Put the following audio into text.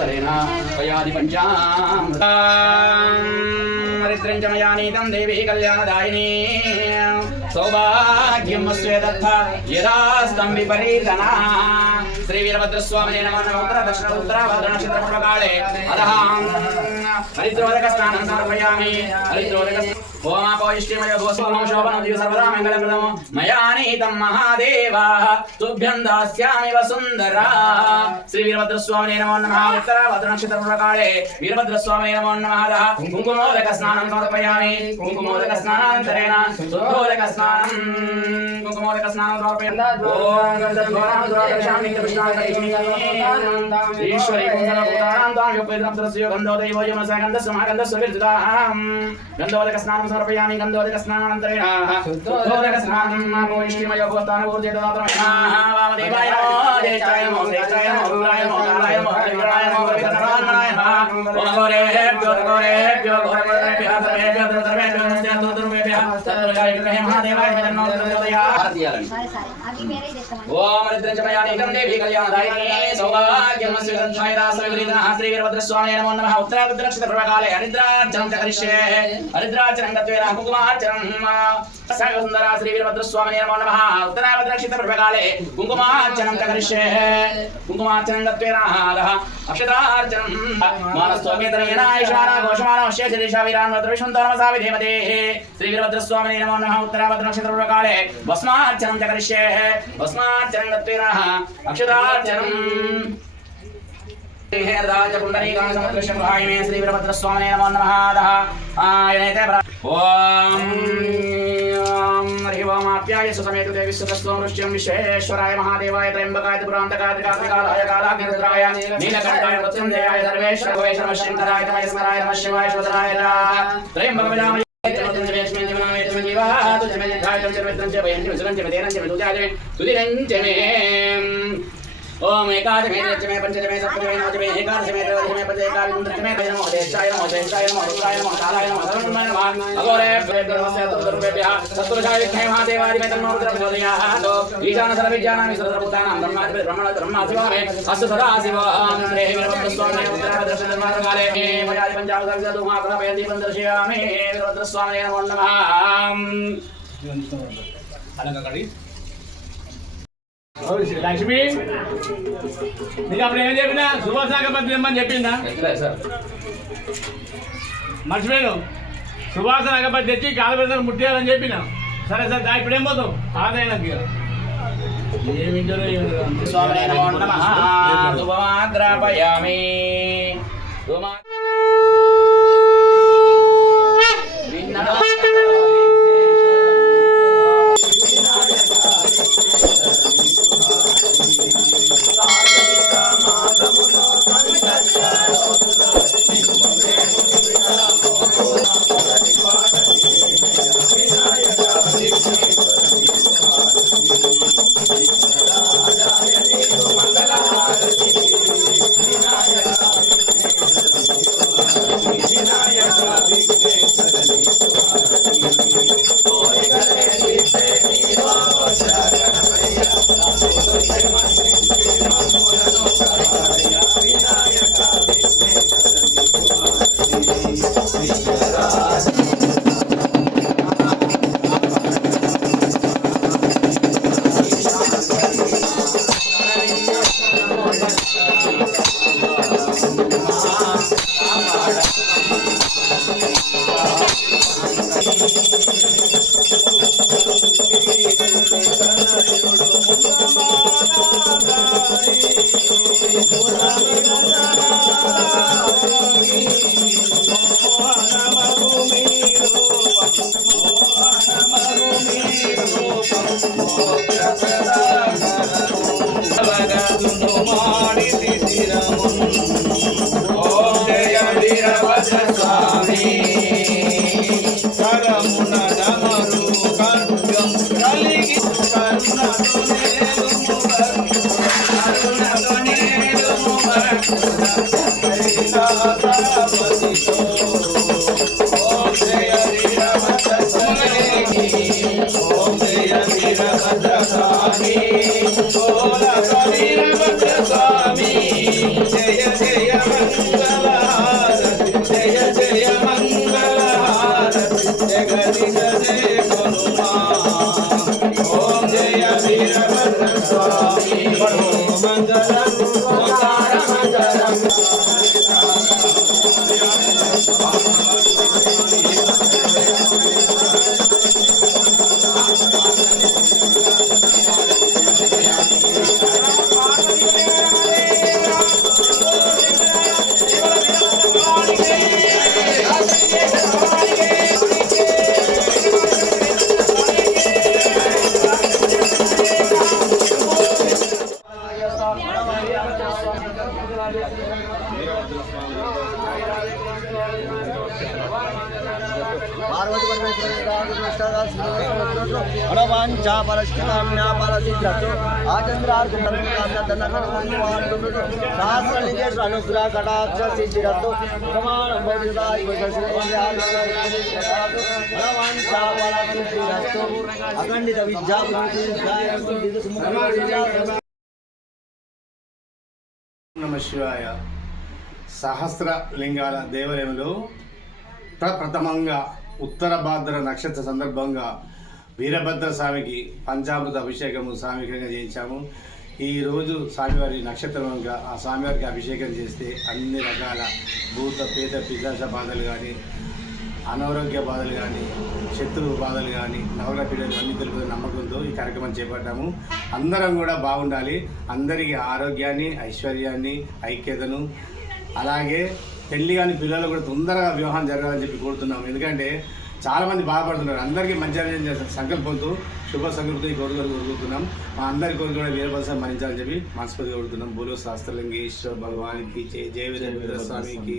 स्नानान्तरेण पयादि पंचामृतं देवी कल्याणदायिनी सौभाग्यमस्वे दत्ता यदास्तं विपरीतना श्री वीरभद्रस्वामिने नमः उत्तर दक्षिण उत्तर भद्रनक्षत्रपूर्वकाले अतः हरिद्रोदक स्नानं समर्पयामि हरिद्रोदक ओमापोष्टिमय भोस्वमं शोभनं दिव सर्वदा मङ्गलप्रदं मया नीतं महादेवाः तुभ्यं दास्यामि वसुन्धरा श्री वीरभद्रस्वामिने नमो नमः उत्तर भद्रनक्षत्रपूर्वकाले वीरभद्रस्वामिने नमो नमः कुङ्कुमोदक स्नानं समर्पयामि कुङ्कुमोदक स्नानान्तरेण शुद्धोदक स्नानं कुङ्कुमोदक स्नानं समर्पयामि ईश्वरी कुङ्कुमभूतानां तां युक्तस्य गन्धोदयो यमसगन्धस्य महागन्धस्य विरजितां गन्धोदक स्नानं समर्पयामि गन्धोदक स्नानान्तरेण शुद्धोदक स्नानं मोष्टिमयो भूतानपूर्जे ददातु वामदेवाय नमो देवाय नमो देवाय नमो रुद्राय नमो कालाय नमो विग्रहाय नमो विग्रहनाय नमः ओम गोरेभ्यो गोरेभ्यो गोरेभ्यो सर्वेभ्यो महादेवाय नमो ओम रुद्रजमयानीकं देवी कल्याणदायिनी सौभाग्यमस्वे दत्तायदासविरीतनः श्री वीरभद्रस्वामिने नमो नमः उत्तराद्रनक्षत्रपूर्वकाले हरिद्रार्चनं च करिष्ये हरिद्रार्चनं गत्वेन कुङ्कुमार्चनं सर्वसुन्दरा श्री वीरभद्रस्वामिने नमो नमः उत्तराद्रनक्षत्रपूर्वकाले कुङ्कुमार्चनं च करिष्ये कुङ्कुमार्चनं गत्वेन अक्षतार्चनं मानस्तोकेतरेण ईशाना घोषमानमश्य शिरीषा वीरान्वद्रविष्णुन्तरमसा विधेमते श्री वीरभद्रस्वामिने नमो नमः उत्तराद्रनक्षत्रपूर्वकाले भस्मार्चनं च करिष्ये भस्मार्चनं गत्वेन अक्षतार्चनं राज पुंडरीकां समदृश्य भाइमे श्री वीरभद्रस्वामिने नमो नमः आयनेते ओम हरि ओम आप्याय सुसमेत देवी सुतस्त्वं वृष्ट्यं विश्वेश्वराय महादेवाय त्र्यंबकाय त्रिपुरान्तकाय त्रिकालाय कालाग्निरुद्राय नीलकण्ठाय मृत्युञ्जयाय सर्वेश्वराय शंकराय तमस्कराय नमः शिवाय शोधराय त्र्यंबकविनामय ओम एकादशमे दशमे पंचदशमे सप्तदशमे नवदशमे एकादशमे त्रयोदशमे पंचदशमे नमो देशाय नमो देशाय नमो रुद्राय नमो कालाय नमो धर्ममय नमः अघोरेभ्यो नमस्ते तत्पुरुषाय सत्पुरुषाय विष्णु महादेवाय तन्नो रुद्र प्रचोदयात् ईशान सर्वविद्यानां सर्वभूतानां ब्रह्मादिवामे अस्तु सदा शिवं श्री वीरभद्रस्वामिने उत्तराद्रनक्षत्रपूर्वकाले मयादि पंचावतारं महाप्रभयन्ति दर्शयामि वीरभद्रस्वामिने नमो नमः अलंकड़ी లక్ష్మి నీకు అప్పుడు ఏం చెప్పినా సుభాష్ పత్రి ఇమ్మని చెప్పిందా మర్చిపోయాను సుభాష్ అగపతి తెచ్చి కాలబెద్దలు ముట్టేయాలని చెప్పినా సరే సార్ దా ఇప్పుడేం పోతావు ఆదాయానికి ఏమిటో స్వామినే నమో నమః ధూపమాగ్రాపయామి Jaya Jaya అనుగ్రह కటాక్ష సిద్ధిరస్తు అఖండిత విద్యా నమ శివాయ. సహస్ర లింగాల దేవాలయంలో ప్రప్రథమంగా ఉత్తర భాద్ర నక్షత్ర సందర్భంగా వీరభద్ర స్వామికి పంచామృత అభిషేకము సామూహికంగా చేయించాము. ఈరోజు స్వామివారి నక్షత్రంగా ఆ స్వామివారికి అభిషేకం చేస్తే అన్ని రకాల భూత పేద పిశాచ బాధలు కానీ, అనారోగ్య బాధలు కానీ, శత్రువు బాధలు కానీ, నవల పీడలు అన్ని తెలుపుతున్న నమ్మకంతో ఈ కార్యక్రమం చేపట్టాము. అందరం కూడా బాగుండాలి. అందరికీ ఆరోగ్యాన్ని, ఐశ్వర్యాన్ని, ఐక్యతను, అలాగే పెళ్లి కాని పిల్లలు కూడా తొందరగా వివాహం జరగాలని చెప్పి కోరుతున్నాము. ఎందుకంటే చాలామంది బాధపడుతున్నారు. అందరికీ మంచి సంకల్పంతో శుభ సంకల్పంతో ఈ కోరుకుంటున్నాం. మా అందరి కోరిక కూడా వీరభద్ర మరించాలని చెప్పి మనస్ఫూర్తిగా కోరుతున్నాం. బోలో శాస్త్రలింగేశ్వర భగవానికి జయ వీరభద్ర స్వామికి.